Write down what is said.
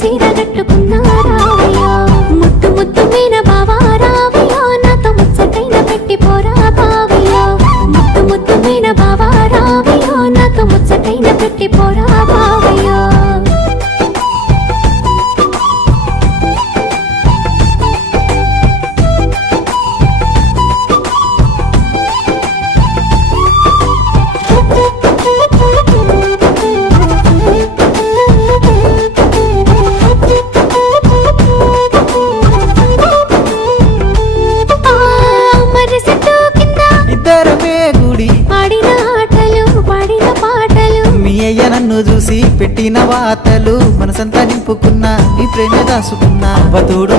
సీర కట్టుకున్నా రావయ్యో ముద్దు ముద్దు మీన బావా రావయ్యో నాతో ముచ్చటైన పెట్టి పోరా బావయ్యో ముద్దు ముద్దు మీన బావా రావయ్యో నాతో ముచ్చటైన పెట్టి పోరా బావయ్యో నన్ను చూసి పెట్టిన వాతలు మనసంతా నింపుకున్నా నీ ప్రేమ దాసుకున్నా అవతోడు